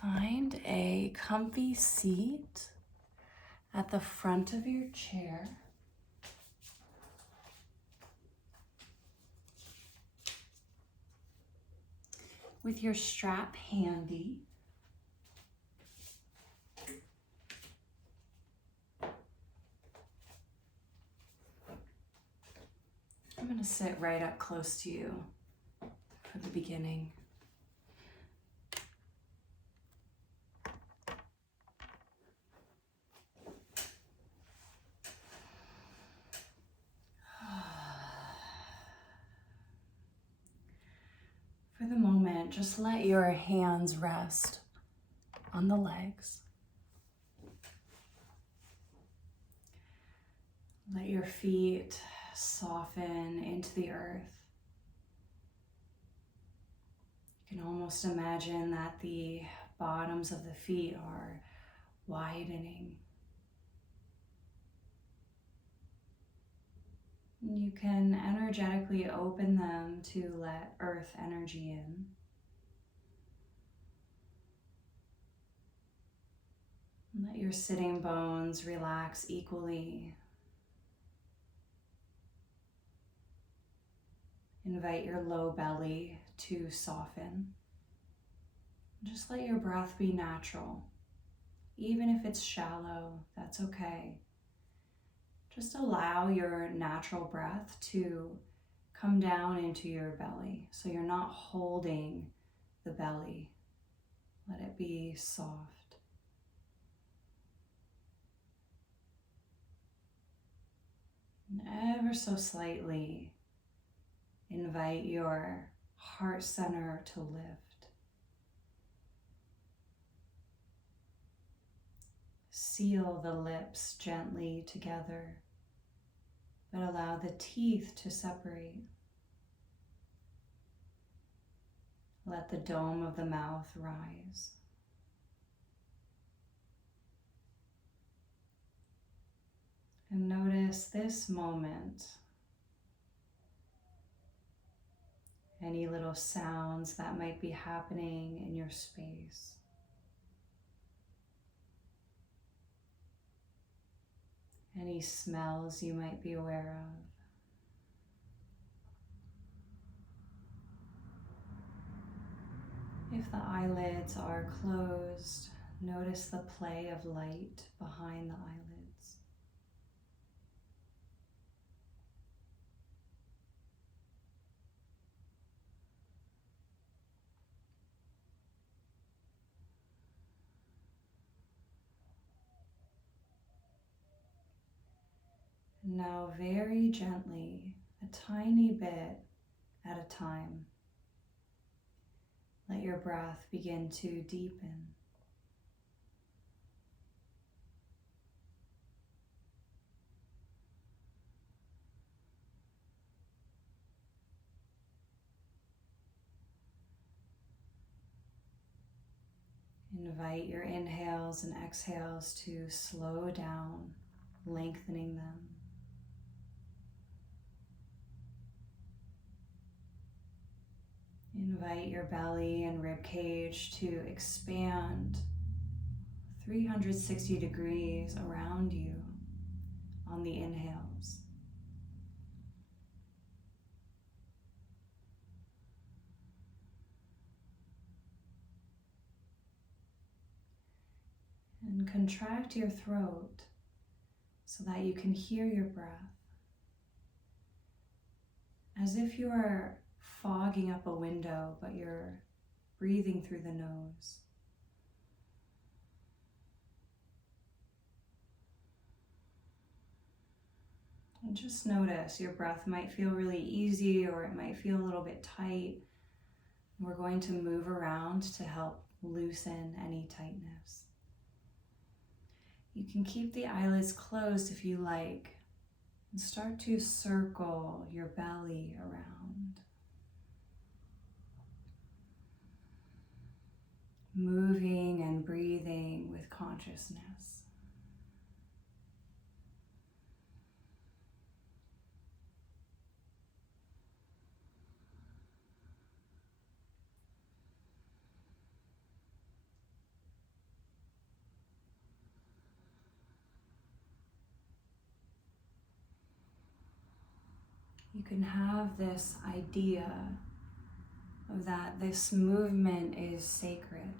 Find a comfy seat at the front of your chair. With your strap handy. I'm going to sit right up close to you for the beginning. For the moment, just let your hands rest on the legs. Let your feet soften into the earth. You can almost imagine that the bottoms of the feet are widening. You can energetically open them to let earth energy in. Let your sitting bones relax equally. Invite your low belly to soften. Just let your breath be natural. Even if it's shallow, that's okay. Just allow your natural breath to come down into your belly so you're not holding the belly. Let it be soft. And ever so slightly, invite your heart center to lift. Seal the lips gently together, but allow the teeth to separate. Let the dome of the mouth rise. And notice this moment. Any little sounds that might be happening in your space. Any smells you might be aware of. If the eyelids are closed, notice the play of light behind the eyelids. Now very gently, a tiny bit at a time, let your breath begin to deepen. Invite your inhales and exhales to slow down, lengthening them. Invite your belly and rib cage to expand 360 degrees around you on the inhales. And contract your throat so that you can hear your breath. As if you are fogging up a window, but you're breathing through the nose. And just notice your breath might feel really easy or it might feel a little bit tight. We're going to move around to help loosen any tightness. You can keep the eyelids closed if you like and start to circle your belly around. Moving and breathing with consciousness. you can have this idea of that this movement is sacred.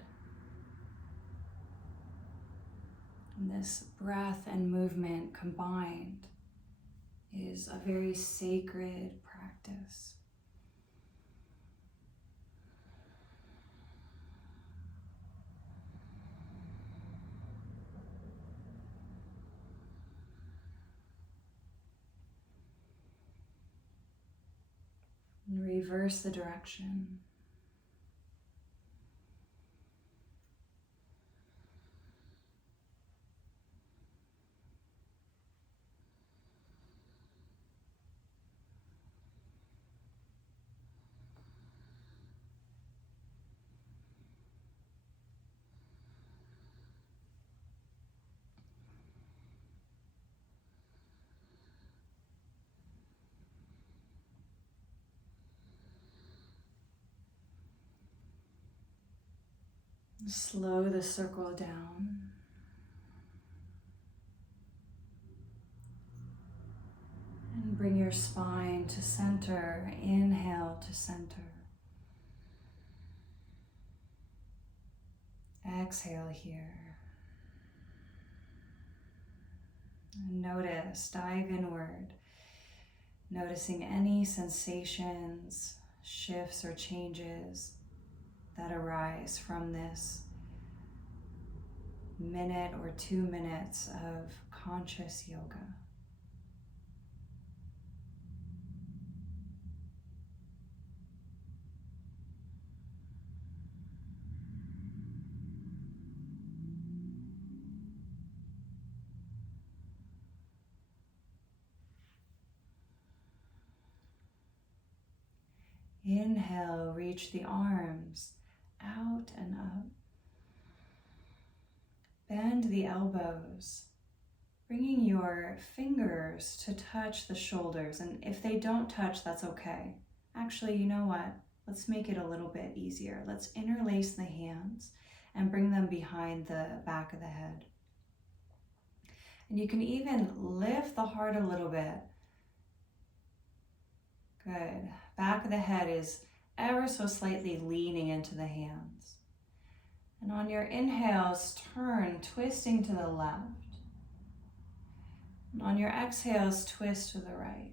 And this breath and movement combined is a very sacred practice. And reverse the direction. Slow the circle down. And bring your spine to center. Inhale to center. Exhale here. And notice, dive inward, noticing any sensations, shifts, or changes that arise from this minute or 2 minutes of conscious yoga. Inhale, reach the arms out and up. Bend the elbows, bringing your fingers to touch the shoulders. And if they don't touch, that's okay. Actually, you know what? Let's make it a little bit easier. Let's interlace the hands and bring them behind the back of the head. And you can even lift the heart a little bit. Good. Back of the head is ever so slightly leaning into the hands. And on your inhales, turn, twisting to the left. And on your exhales, twist to the right.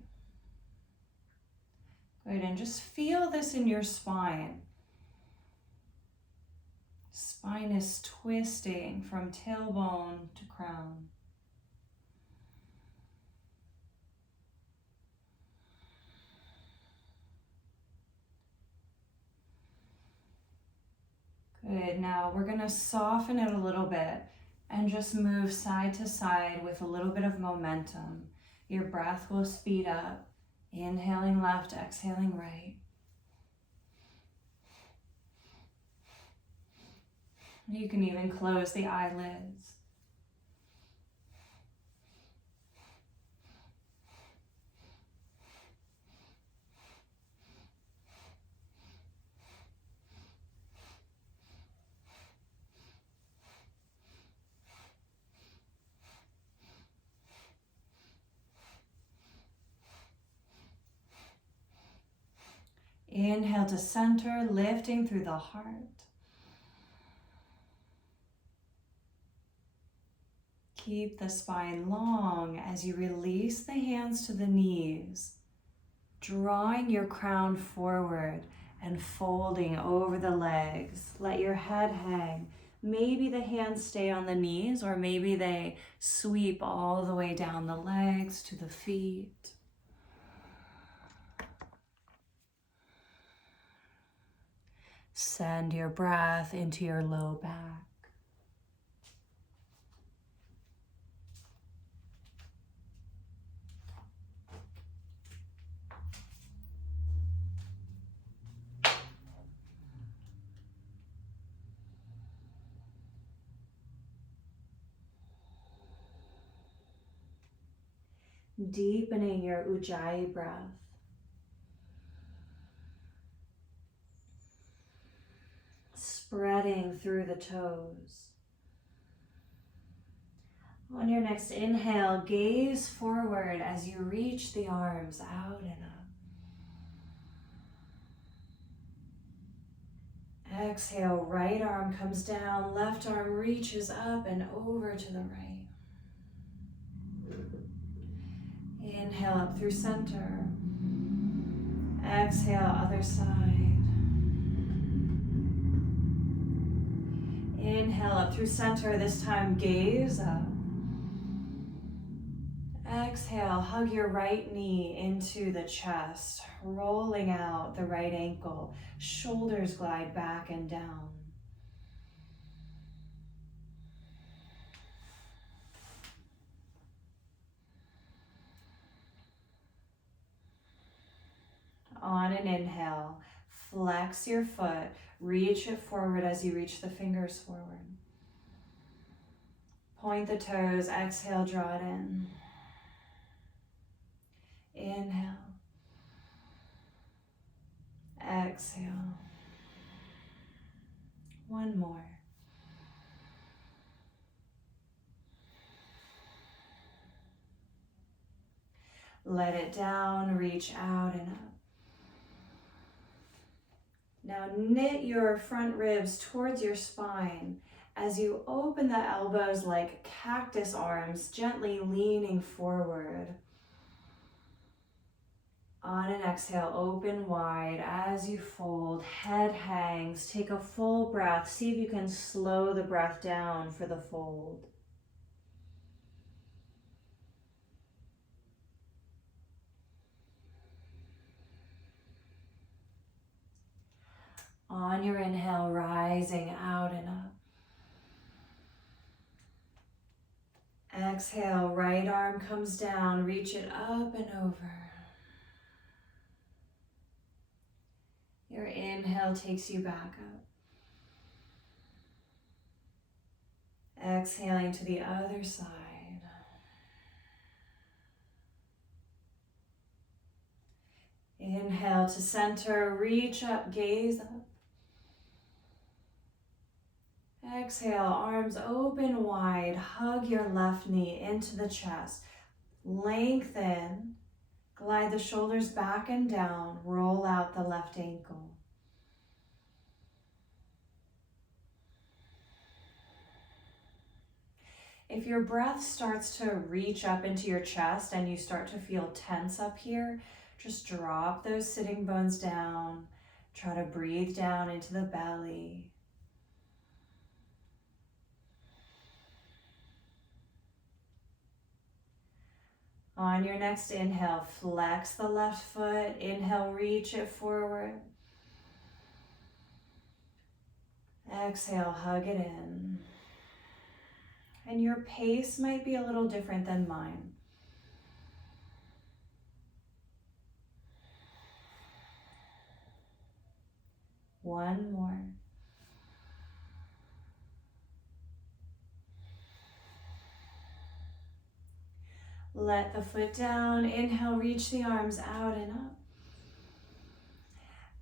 Good, and just feel this in your spine. Spine is twisting from tailbone to crown. Good, now we're gonna soften it a little bit and just move side to side with a little bit of momentum. Your breath will speed up. Inhaling left, exhaling right. You can even close the eyelids. Inhale to center, lifting through the heart. Keep the spine long as you release the hands to the knees, drawing your crown forward and folding over the legs. Let your head hang. Maybe the hands stay on the knees, or maybe they sweep all the way down the legs to the feet. Send your breath into your low back. Deepening your Ujjayi breath. Spreading through the toes. On your next inhale, gaze forward as you reach the arms out and up. Exhale, right arm comes down, left arm reaches up and over to the right. Inhale up through center. Exhale, other side. Inhale up through center, this time gaze up. Exhale, hug your right knee into the chest, rolling out the right ankle. Shoulders glide back and down. On an inhale, flex your foot, reach it forward as you reach the fingers forward. Point the toes, exhale, draw it in. Inhale. Exhale. One more. Let it down, reach out and up. Now knit your front ribs towards your spine as you open the elbows like cactus arms, gently leaning forward. On an exhale, open wide as you fold, head hangs. Take a full breath. See if you can slow the breath down for the fold. On your inhale, rising out and up. Exhale, right arm comes down, reach it up and over. Your inhale takes you back up. Exhaling to the other side. Inhale to center, reach up, gaze up. Exhale, arms open wide, hug your left knee into the chest. Lengthen, glide the shoulders back and down, roll out the left ankle. If your breath starts to reach up into your chest and you start to feel tense up here, just drop those sitting bones down. Try to breathe down into the belly. On your next inhale, flex the left foot. Inhale, reach it forward. Exhale, hug it in. And your pace might be a little different than mine. One more. Let the foot down. Inhale, reach the arms out and up.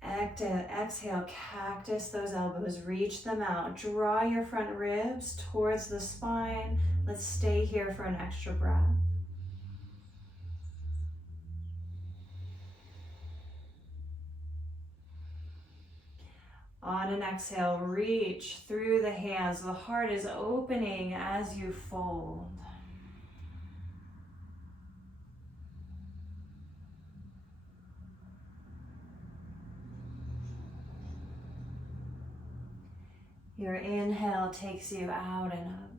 Exhale, cactus those elbows, reach them out. Draw your front ribs towards the spine. Let's stay here for an extra breath. On an exhale, reach through the hands. The heart is opening as you fold. Your inhale takes you out and up.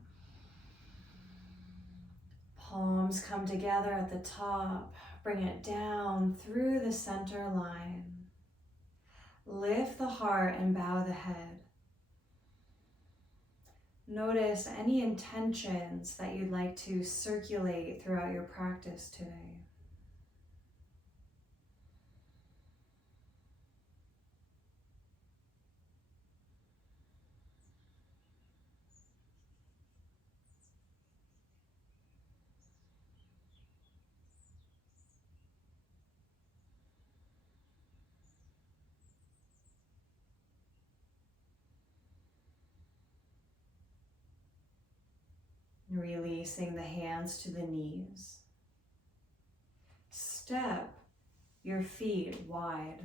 Palms come together at the top. Bring it down through the center line. Lift the heart and bow the head. Notice any intentions that you'd like to circulate throughout your practice today. Releasing the hands to the knees. Step your feet wide.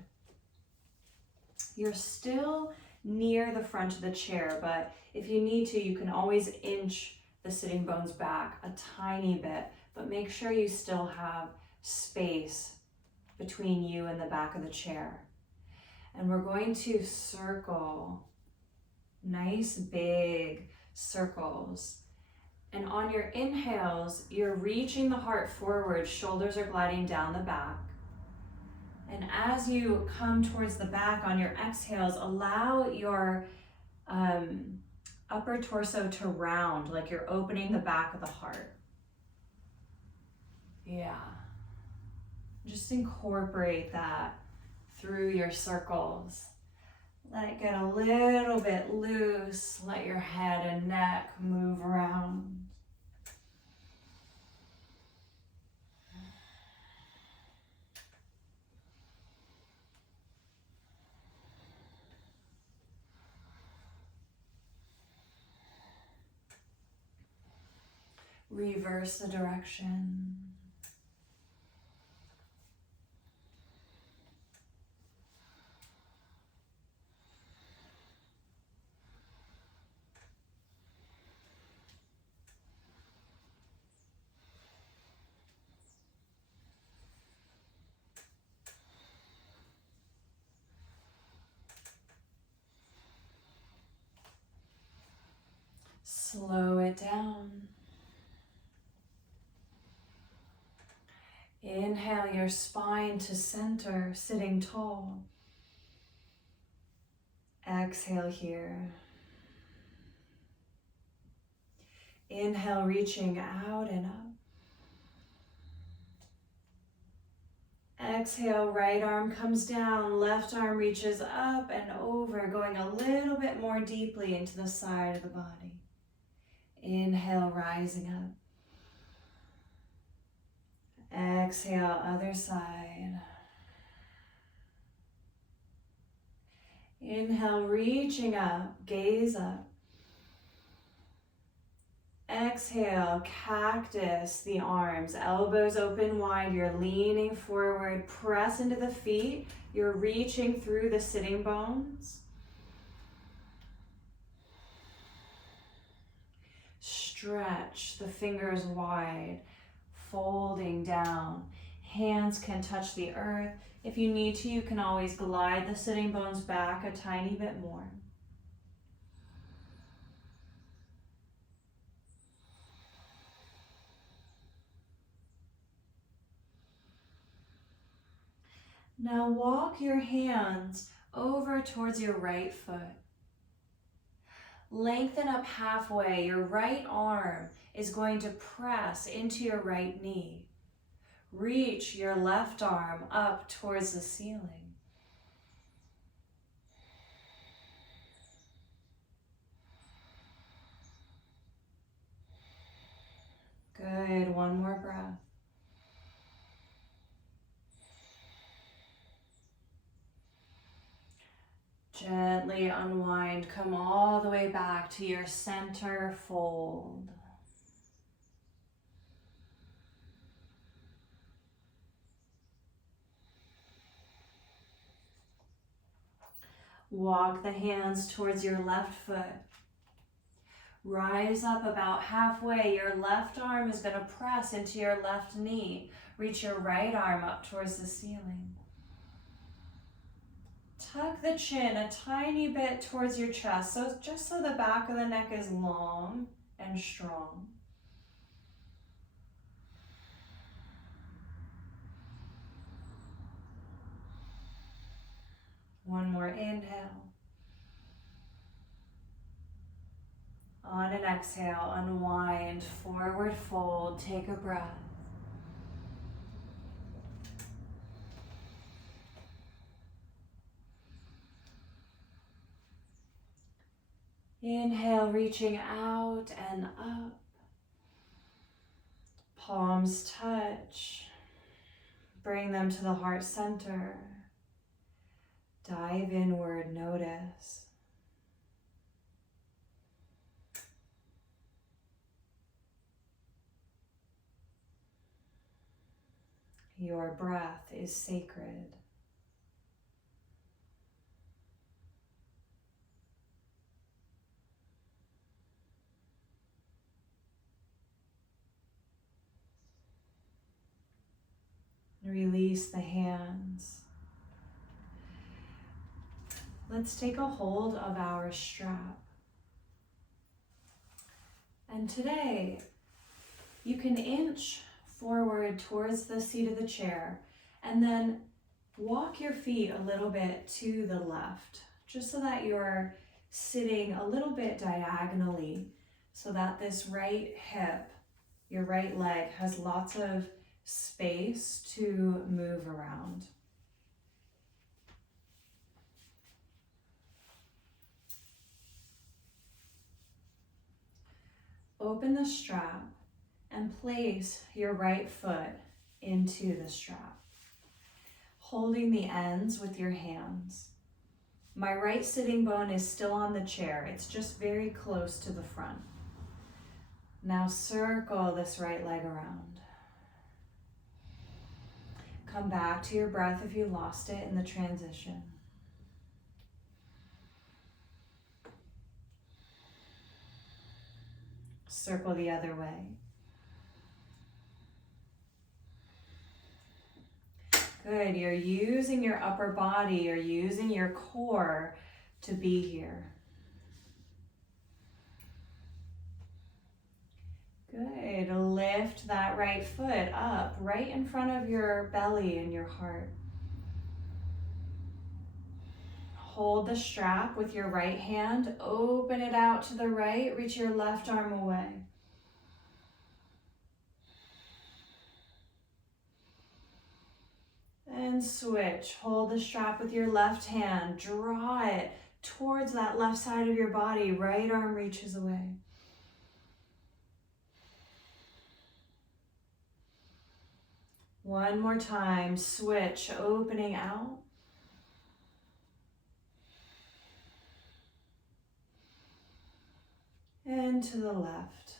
You're still near the front of the chair, but if you need to, you can always inch the sitting bones back a tiny bit, but make sure you still have space between you and the back of the chair. And we're going to circle, nice big circles. And on your inhales, you're reaching the heart forward, shoulders are gliding down the back. And as you come towards the back on your exhales, allow your upper torso to round, like you're opening the back of the heart. Yeah. Just incorporate that through your circles. Let it get a little bit loose. Let your head and neck move around. Reverse the direction. Slow it down. Inhale your spine to center, sitting tall. Exhale here. Inhale, reaching out and up. Exhale, right arm comes down, left arm reaches up and over, going a little bit more deeply into the side of the body. Inhale, rising up. Exhale, other side. Inhale, reaching up, gaze up. Exhale, cactus the arms, elbows open wide, you're leaning forward, press into the feet, you're reaching through the sitting bones. Stretch the fingers wide, folding down. Hands can touch the earth. If you need to, you can always glide the sitting bones back a tiny bit more. Now walk your hands over towards your right foot. Lengthen up halfway. Your right arm is going to press into your right knee. Reach your left arm up towards the ceiling. Good, one more breath. Gently unwind, come all the way back to your center fold. Walk the hands towards your left foot. Rise up about halfway. Your left arm is going to press into your left knee. Reach your right arm up towards the ceiling. Tuck the chin a tiny bit towards your chest, so just so the back of the neck is long and strong. One more inhale. On an exhale, unwind, forward fold, take a breath. Inhale, reaching out and up. Palms touch. Bring them to the heart center. Dive inward, notice. Your breath is sacred. release the hands. Let's take a hold of our strap. And today, you can inch forward towards the seat of the chair and then walk your feet a little bit to the left, just so that you're sitting a little bit diagonally, so that this right hip, your right leg, has lots of space to move around. Open the strap and place your right foot into the strap, holding the ends with your hands. My right sitting bone is still on the chair. It's just very close to the front. Now circle this right leg around. Come back to your breath if you lost it in the transition. Circle the other way. Good, you're using your upper body, you're using your core to be here. Good, lift that right foot up right in front of your belly and your heart. Hold the strap with your right hand, open it out to the right, reach your left arm away. And switch, hold the strap with your left hand, draw it towards that left side of your body, right arm reaches away. One more time, switch, opening out. And to the left.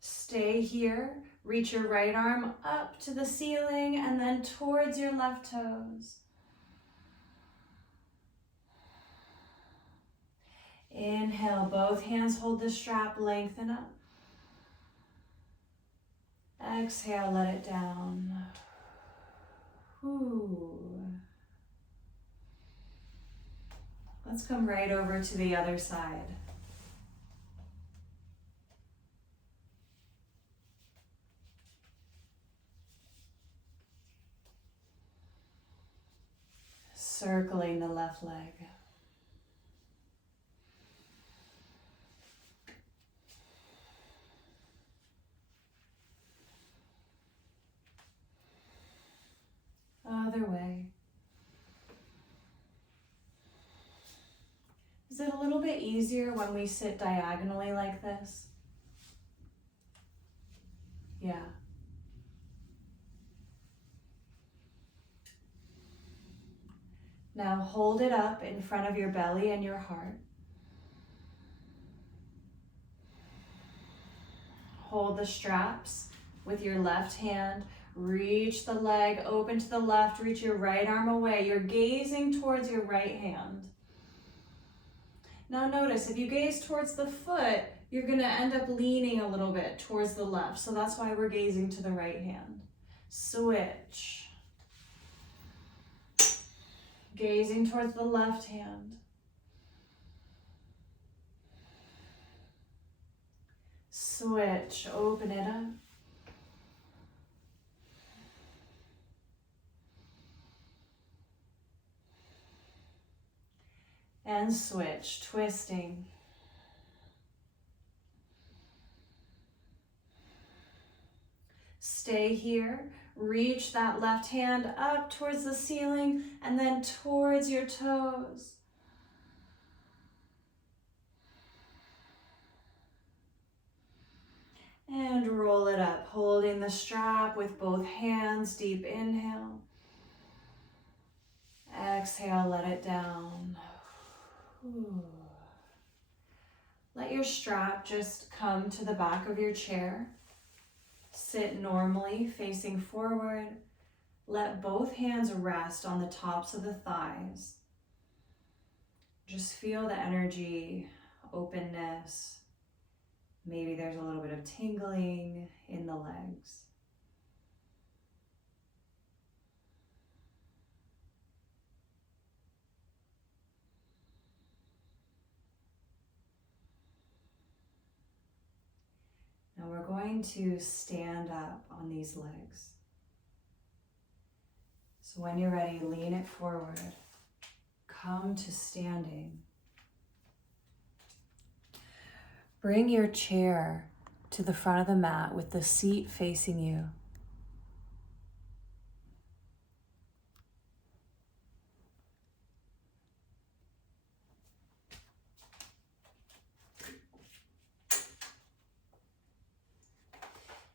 Stay here, reach your right arm up to the ceiling and then towards your left toes. Inhale, both hands hold the strap, lengthen up. Exhale, let it down. Ooh. Let's come right over to the other side. Circling the left leg. Other way. Is it a little bit easier when we sit diagonally like this? Yeah. Now hold it up in front of your belly and your heart. Hold the straps with your left hand. Reach the leg open to the left. Reach your right arm away. You're gazing towards your right hand. Now notice, if you gaze towards the foot, you're going to end up leaning a little bit towards the left. So that's why we're gazing to the right hand. Switch. Gazing towards the left hand. Switch, open it up. And switch, twisting. Stay here. Reach that left hand up towards the ceiling and then towards your toes. And roll it up, holding the strap with both hands. Deep inhale. Exhale, let it down. Ooh. Let your strap just come to the back of your chair. Sit normally, facing forward. Let both hands rest on the tops of the thighs. Just feel the energy, openness, Maybe there's a little bit of tingling in the legs. Now we're going to stand up on these legs. So when you're ready, lean it forward. Come to standing. Bring your chair to the front of the mat with the seat facing you.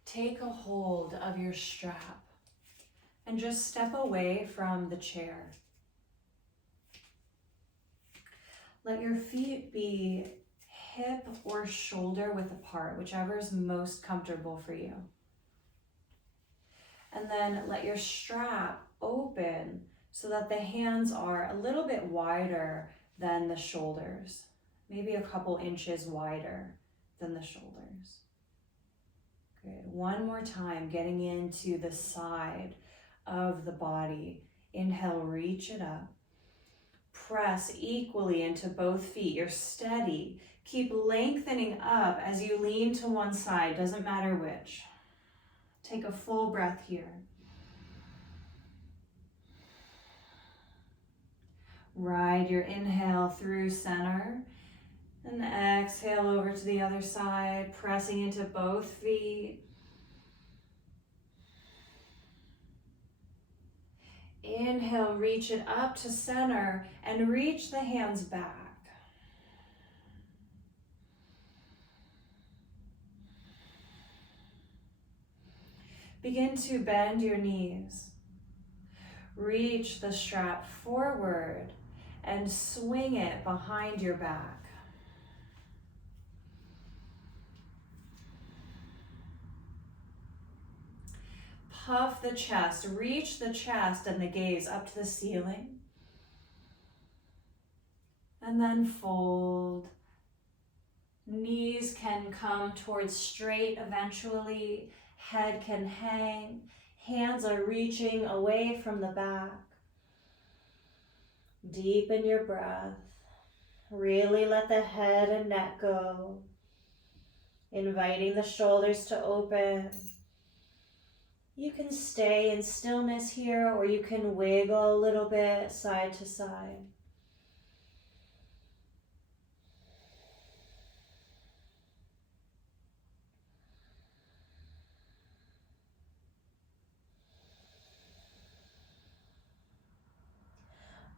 Take a hold of your strap and just step away from the chair. Let your feet be hip or shoulder width apart, whichever is most comfortable for you. And then let your strap open so that the hands are a little bit wider than the shoulders, maybe a couple inches wider than the shoulders. Good. One more time, getting into the side of the body. Inhale, reach it up. Press equally into both feet. You're steady. Keep lengthening up as you lean to one side, doesn't matter which. Take a full breath here. Ride your inhale through center and exhale over to the other side, pressing into both feet. Inhale, reach it up to center and reach the hands back. Begin to bend your knees. Reach the strap forward and swing it behind your back. Puff the chest, reach the chest and the gaze up to the ceiling. And then fold. Knees can come towards straight eventually. Head can hang. Hands are reaching away from the back. Deepen your breath. Really let the head and neck go. Inviting the shoulders to open. You can stay in stillness here, or you can wiggle a little bit side to side.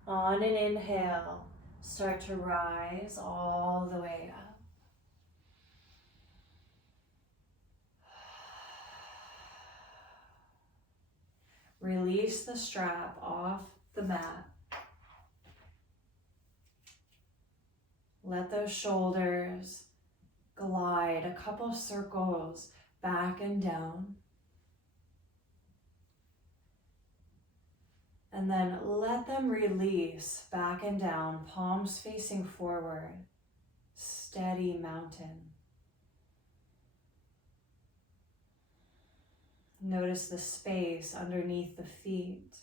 On an inhale, start to rise all the way up. Release the strap off the mat. Let those shoulders glide a couple circles back and down. And then let them release back and down, palms facing forward. Steady mountain. Notice the space underneath the feet.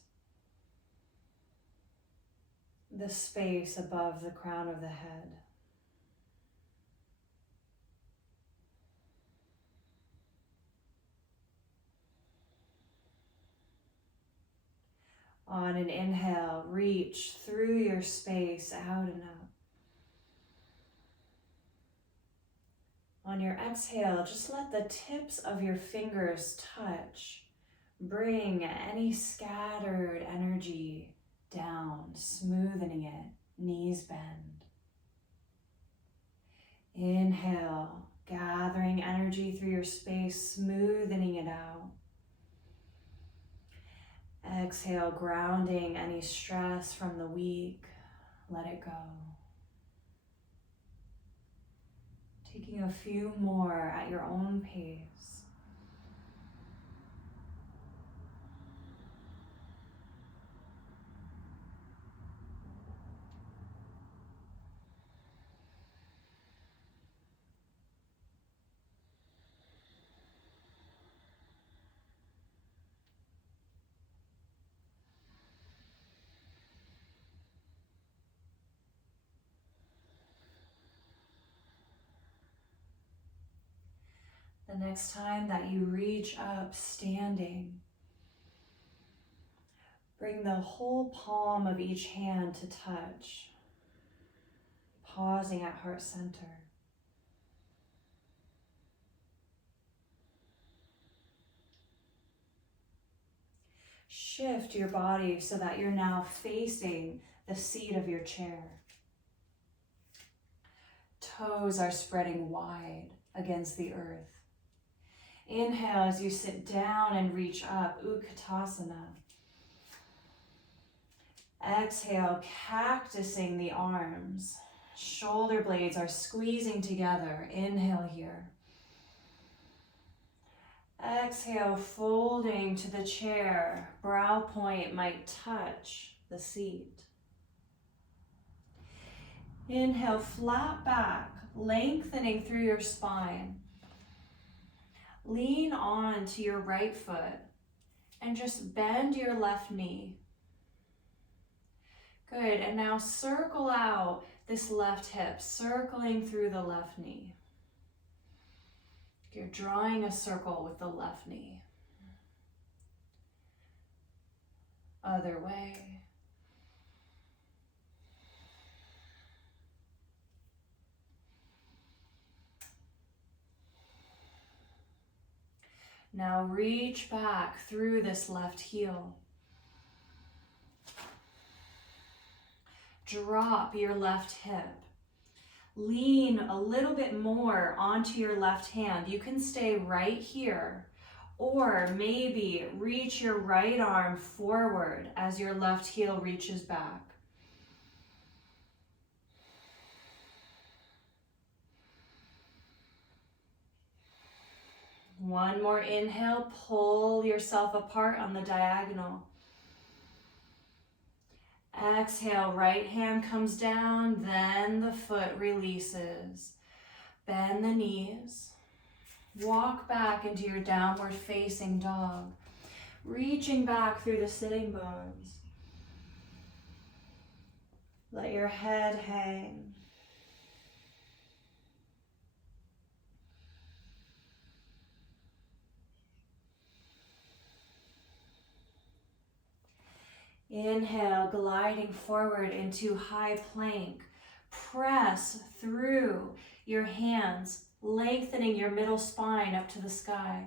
The space above the crown of the head. On an inhale, reach through your space out and up. On your exhale, just let the tips of your fingers touch. Bring any scattered energy down, smoothing it, knees bend. Inhale, gathering energy through your space, smoothing it out. Exhale, grounding any stress from the week. Let it go. Taking a few more at your own pace. The next time that you reach up standing, bring the whole palm of each hand to touch, pausing at heart center. Shift your body so that you're now facing the seat of your chair. Toes are spreading wide against the earth. Inhale as you sit down and reach up, Utkatasana. Exhale, cactusing the arms. Shoulder blades are squeezing together. Inhale here. Exhale, folding to the chair. Brow point might touch the seat. Inhale, flat back, lengthening through your spine. Lean on to your right foot and just bend your left knee. Good, and now circle out this left hip, circling through the left knee. You're drawing a circle with the left knee. Other way. Now reach back through this left heel. Drop your left hip. Lean a little bit more onto your left hand. You can stay right here, or maybe reach your right arm forward as your left heel reaches back. One more inhale, pull yourself apart on the diagonal. Exhale, right hand comes down, then the foot releases. Bend the knees. Walk back into your downward facing dog, reaching back through the sitting bones. Let your head hang. Inhale, gliding forward into high plank. Press through your hands, lengthening your middle spine up to the sky.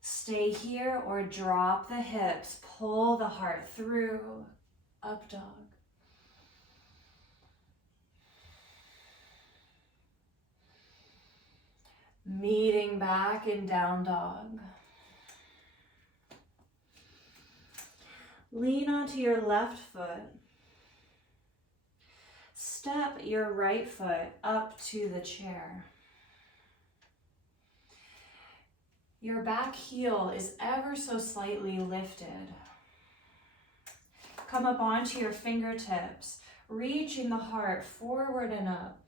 Stay here or drop the hips, pull the heart through, up dog. Meeting back in down dog. Lean onto your left foot. Step your right foot up to the chair. Your back heel is ever so slightly lifted. Come up onto your fingertips, reaching the heart forward and up.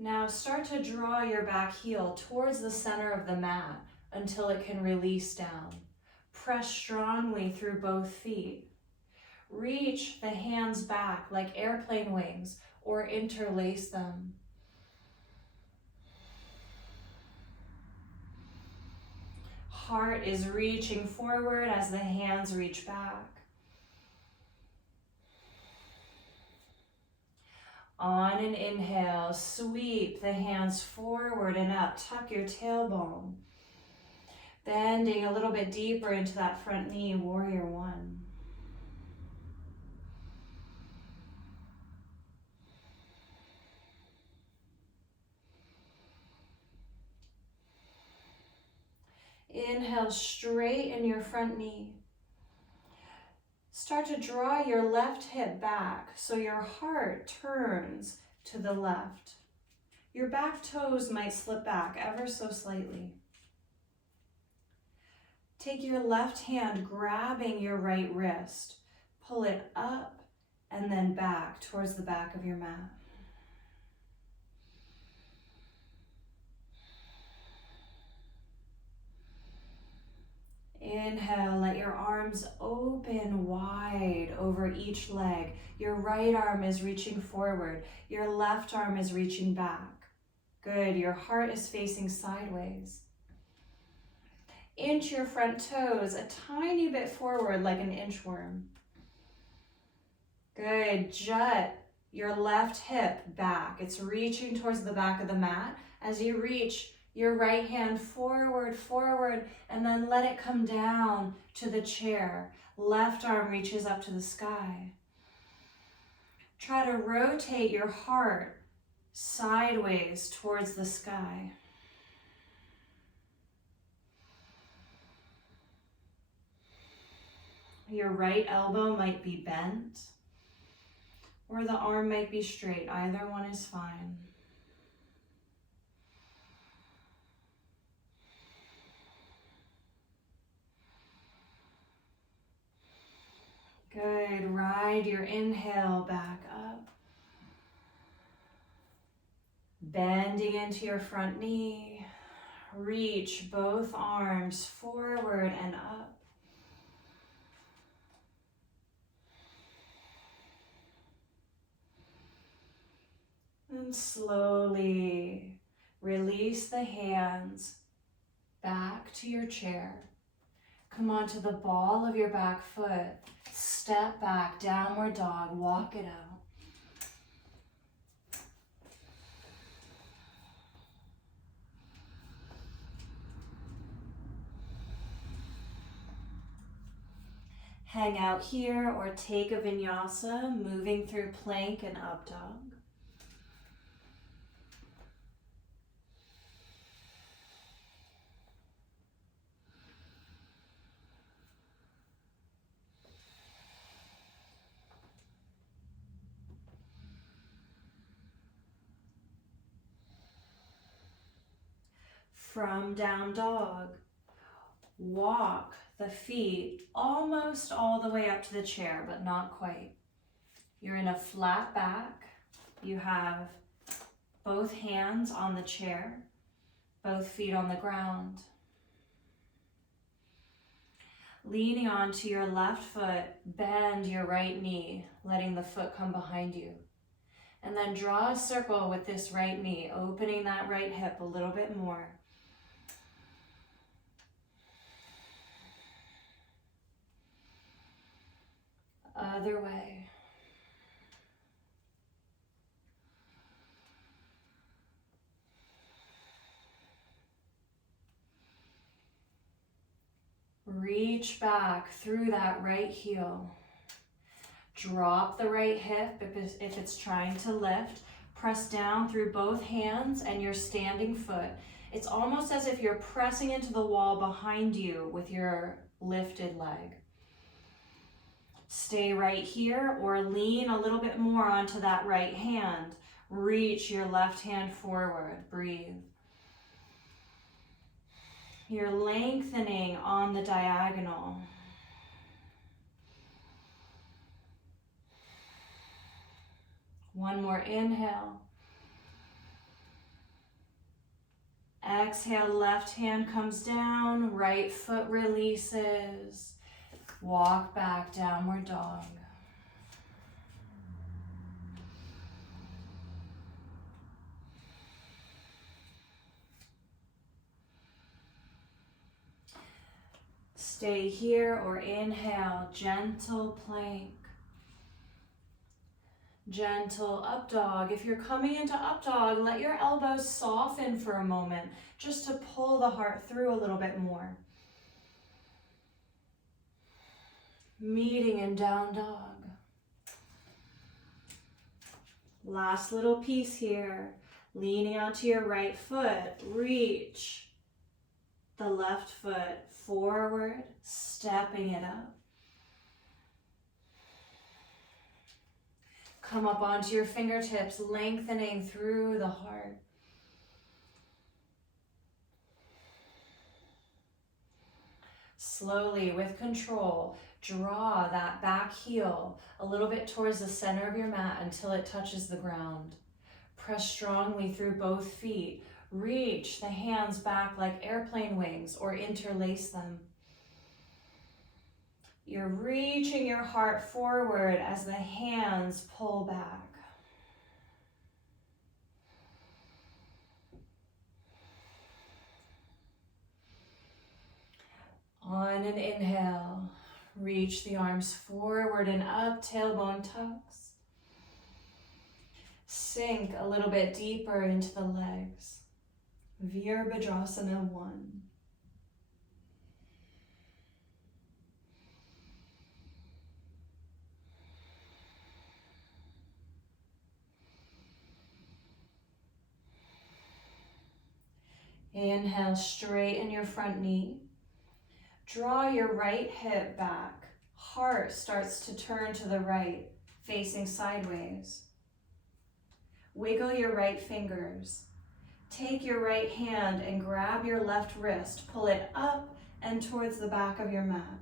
Now start to draw your back heel towards the center of the mat until it can release down. Press strongly through both feet. Reach the hands back like airplane wings or interlace them. Heart is reaching forward as the hands reach back. On an inhale, sweep the hands forward and up. Tuck your tailbone. Bending a little bit deeper into that front knee, warrior one. Inhale, straighten your front knee. Start to draw your left hip back so your heart turns to the left. Your back toes might slip back ever so slightly. Take your left hand, grabbing your right wrist. Pull it up and then back towards the back of your mat. Inhale, let your arms open open wide over each leg. Your right arm is reaching forward. Your left arm is reaching back. Good. Your heart is facing sideways. Inch your front toes a tiny bit forward like an inchworm. Good. Jut your left hip back. It's reaching towards the back of the mat. As you reach your right hand forward, forward, and then let it come down to the chair. Left arm reaches up to the sky. Try to rotate your heart sideways towards the sky. Your right elbow might be bent, or the arm might be straight. Either one is fine. Good. Ride your inhale back up. Bending into your front knee. Reach both arms forward and up. And slowly release the hands back to your chair. Come onto the ball of your back foot. Step back, downward dog, walk it out. Hang out here or take a vinyasa, moving through plank and up dog. From down dog, walk the feet almost all the way up to the chair, but not quite. You're in a flat back. You have both hands on the chair, both feet on the ground. Leaning onto your left foot, bend your right knee, letting the foot come behind you. And then draw a circle with this right knee, opening that right hip a little bit more. Other way. Reach back through that right heel. Drop the right hip if it's trying to lift. Press down through both hands and your standing foot. It's almost as if you're pressing into the wall behind you with your lifted leg. Stay right here or lean a little bit more onto that right hand. Reach your left hand forward. Breathe. You're lengthening on the diagonal. One more inhale. Exhale, left hand comes down, right foot releases. Walk back, downward dog. Stay here or inhale, gentle plank. Gentle up dog. If you're coming into up dog, let your elbows soften for a moment, just to pull the heart through a little bit more. Meeting in down dog. Last little piece here. Leaning onto your right foot, reach the left foot forward, stepping it up. Come up onto your fingertips, lengthening through the heart. Slowly, with control, draw that back heel a little bit towards the center of your mat until it touches the ground. Press strongly through both feet. Reach the hands back like airplane wings or interlace them. You're reaching your heart forward as the hands pull back. On an inhale, reach the arms forward and up, tailbone tucks. Sink a little bit deeper into the legs. Virabhadrasana 1. Inhale, straighten your front knee. Draw your right hip back. Heart starts to turn to the right, facing sideways. Wiggle your right fingers. Take your right hand and grab your left wrist. Pull it up and towards the back of your mat.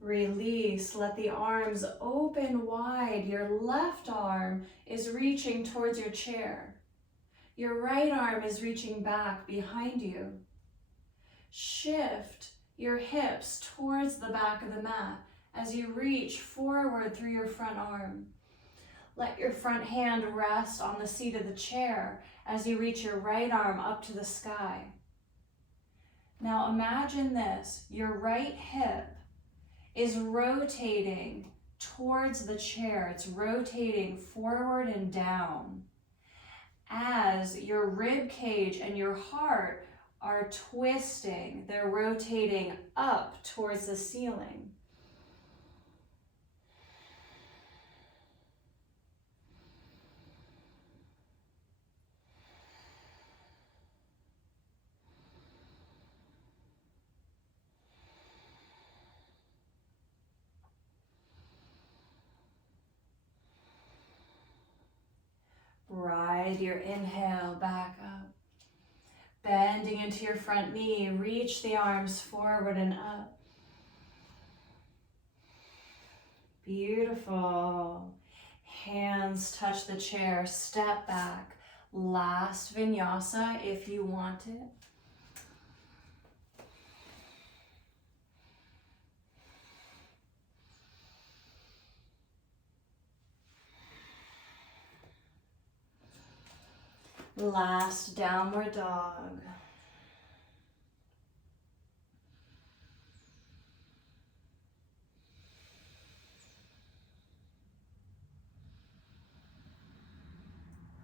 Release, let the arms open wide. Your left arm is reaching towards your chair. Your right arm is reaching back behind you. Shift your hips towards the back of the mat as you reach forward through your front arm. Let your front hand rest on the seat of the chair as you reach your right arm up to the sky. Now imagine this, your right hip is rotating towards the chair. It's rotating forward and down as your rib cage and your heart are twisting. They're rotating up towards the ceiling. Ride your inhale back up. Bending into your front knee, reach the arms forward and up. Beautiful. Hands touch the chair, step back. Last vinyasa if you want it. Last downward dog.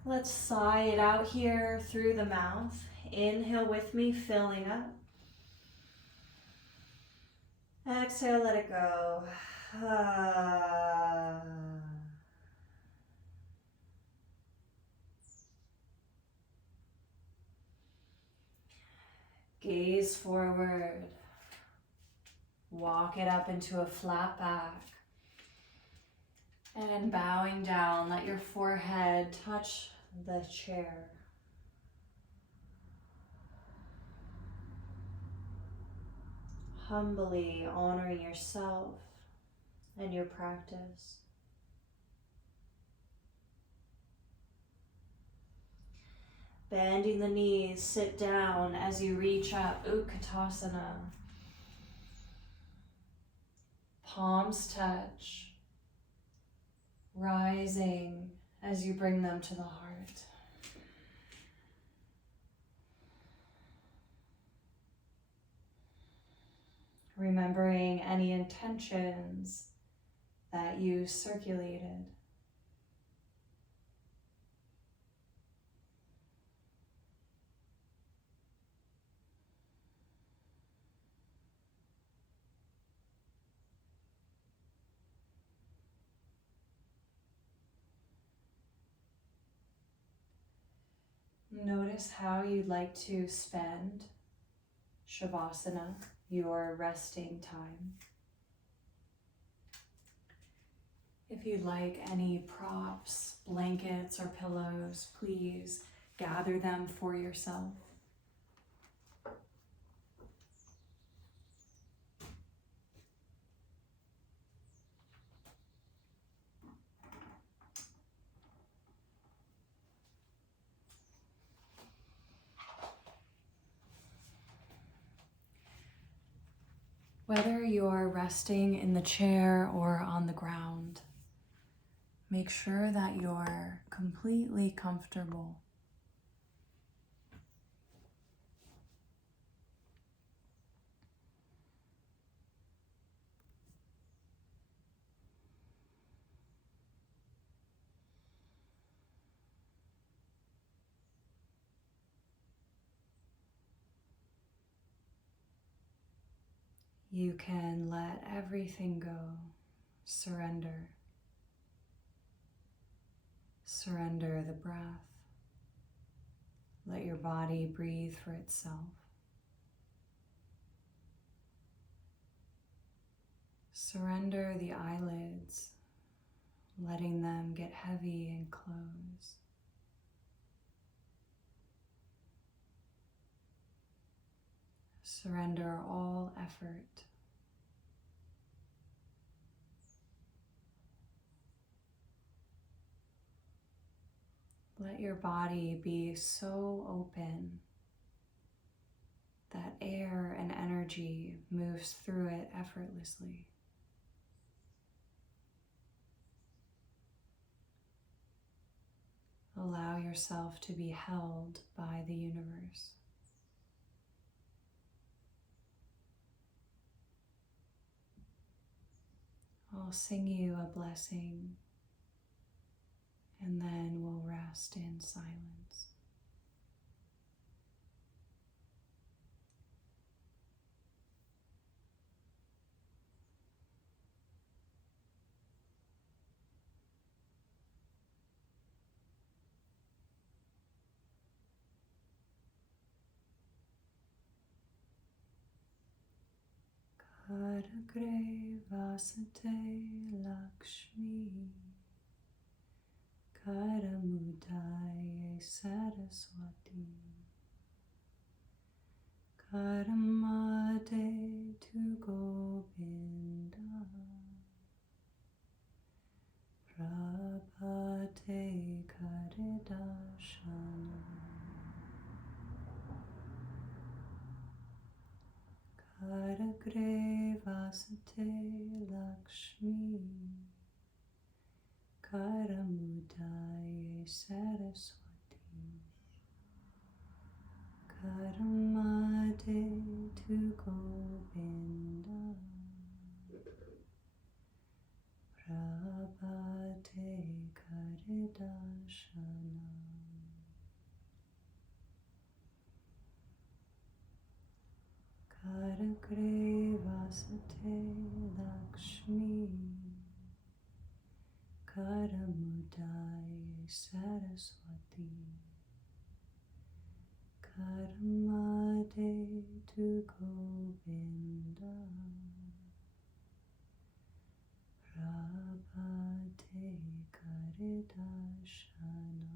Let's sigh it out here through the mouth. Inhale with me, filling up. Exhale, let it go. Gaze forward. Walk it up into a flat back. And bowing down, let your forehead touch the chair. Humbly honoring yourself and your practice. Bending the knees, sit down as you reach up, Utkatasana. Palms touch, rising as you bring them to the heart. Remembering any intentions that you circulated. Notice how you'd like to spend Shavasana, your resting time. If you'd like any props, blankets, or pillows, please gather them for yourself. Whether you're resting in the chair or on the ground, make sure that you're completely comfortable. You can let everything go, surrender. Surrender the breath. Let your body breathe for itself. Surrender the eyelids, letting them get heavy and close. Surrender all effort. Let your body be so open that air and energy moves through it effortlessly. Allow yourself to be held by the universe. I'll sing you a blessing, and then we'll rest in silence. Karagre Vasante Lakshmi Karamudaye Saraswati Karamade to Govinda Prabhate Karidashana Karagre Vasate Lakshmi Karamudaye Saraswati Karamade to Govinda Prabhate Karidashana Karagre Vasate Lakshmi Karamudaye Saraswati Karamade to Govinda Prabhate Karidashana.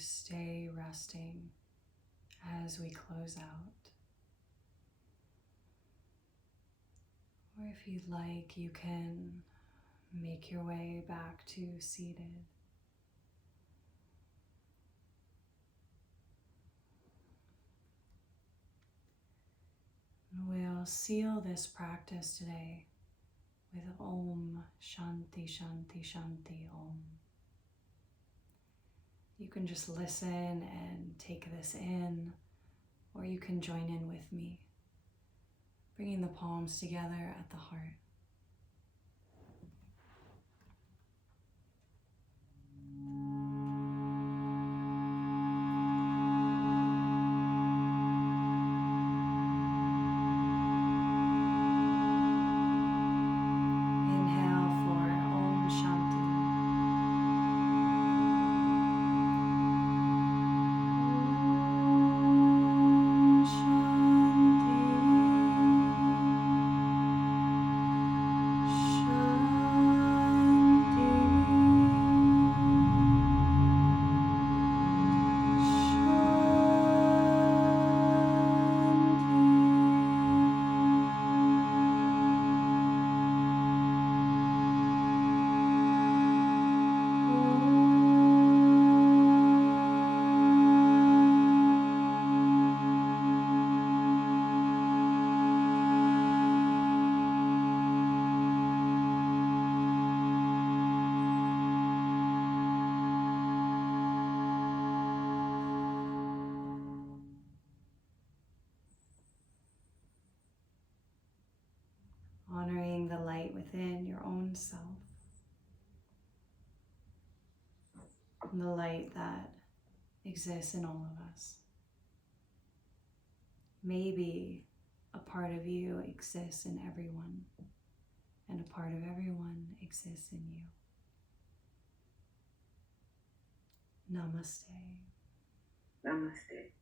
stay resting as we close out. Or if you'd like, you can make your way back to seated. And we'll seal this practice today with Om Shanti Shanti Shanti Om. You can just listen and take this in, or you can join in with me, bringing the palms together at the heart. Inhale for Om Shanti. Om Honoring the light within your own self, and the light that exists in all of us. Maybe a part of you exists in everyone, and a part of everyone exists in you. Namaste. Namaste.